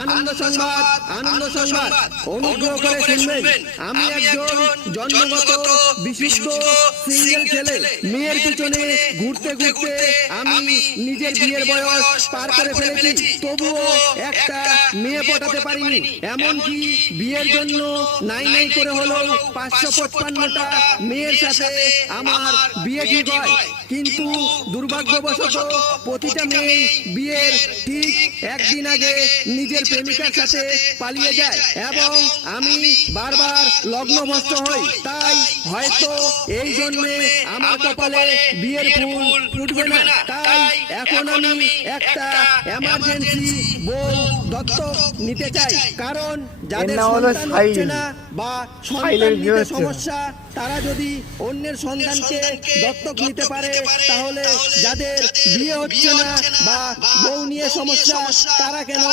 আনন্দ সংবাদ আনন্দ সংবাদ অনুগ্রহ করে শুনবেন। আমি একজন জন্মগত বিশুদ্ধ সিঙ্গেল ছেলে। মেয়ের পিছনে ঘুরতে ঘুরতে আমি নিজের বিয়ের বয়স পার করে ফেলেছি, তবুও একটা মেয়ে পটাতে পারিনি। এমনকি বিয়ের জন্য নাই নাই করে হলেও 555টা মেয়ের সাথে আমার বিয়ে ঠিক হয়, কিন্তু দুর্ভাগ্যবশত প্রতিটা মেয়ে বিয়ের ঠিক একদিন আগে নিজের প্রেমিকার সাথে পালিয়ে যায় এবং আমি বারবার লগ্নভ্রষ্ট হই। তাই হয়তো এই জন্যে আমার কপালে বিয়ের ফুল ফুটবে না। তাই এখন আমি একটা এমার্জেন্সি বউ দত্তক নিতে চাই, কারণ যাদের সন্তান হচ্ছে না বা সন্তান নিতে সমস্যা, তারা যদি অন্যের সন্তানকে দত্তক নিতে পারে, তাহলে যাদের বিয়ে হচ্ছে না বা বউ নিয়ে সমস্যা, তারা কেন